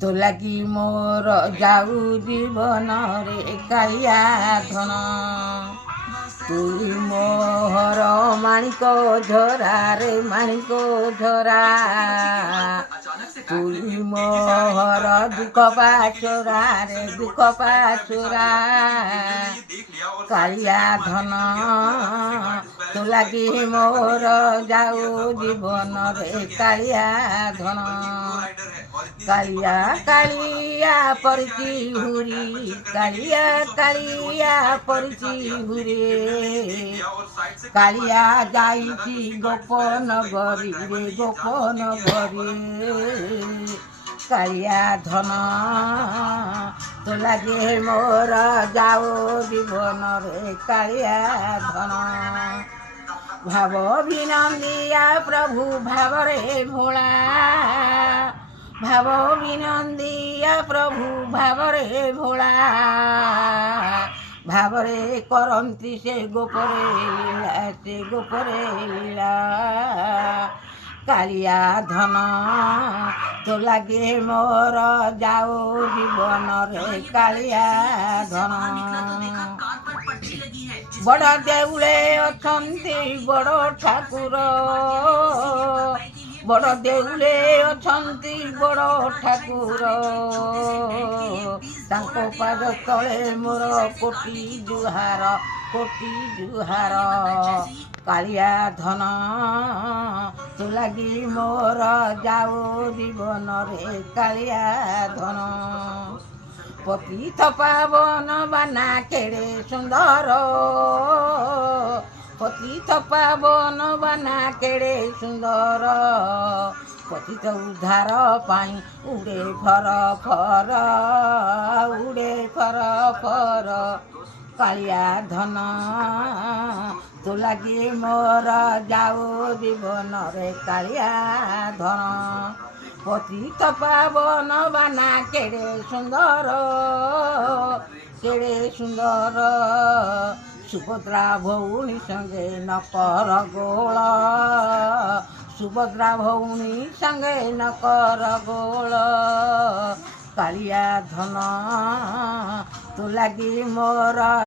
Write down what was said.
तो लगी मोर जाऊ जीवन रे कालिया धन तुई मोहर माणिक झरा रे माणिक झरा तुई मोहर दुख पाचोरा रे दुख पाचोरा कालिया धन तो लगी मोर जाऊ जीवन रे कालिया धन कालिया कालिया परिची हुरी कालिया कालिया परिची हुरी कालिया जाइची गोपन गरी रे गोपन गरी कालिया धन तो लगे मोर जाओ जीवन रे कालिया धन भाव विनंदिया प्रभु भाव रे भोला भाव विनंदिया प्रभु भाव रे भोला भाव रे करंती से गोपरे लीला से गोपरे लीला कालिया धन तो लगे मोर जाओ जीवन रे कालिया धन बड़ देउले अछंती बड़ ठाकुर बड़ देउले अछंती बड़ ठाकुर तांको पाद तले मोर कोटी जुहार कालिया धन तो लगी मोर जाओ जीवन रे कालिया धन पतित पावन बाना केड़े सुंदर पतित पावन बाना केड़े सुंदर पतित उद्धार पाई उड़े फर फर उड़े फर फर कालिया धन तो लगी मोर जाओ जीवन रे कालिया धन पतित पावन बाना केड़े सुंदर सुभद्रा भौणी संगे नकर गोल सुभद्रा भौणी संगे नकर गोल कालिया धन तो लगी मोर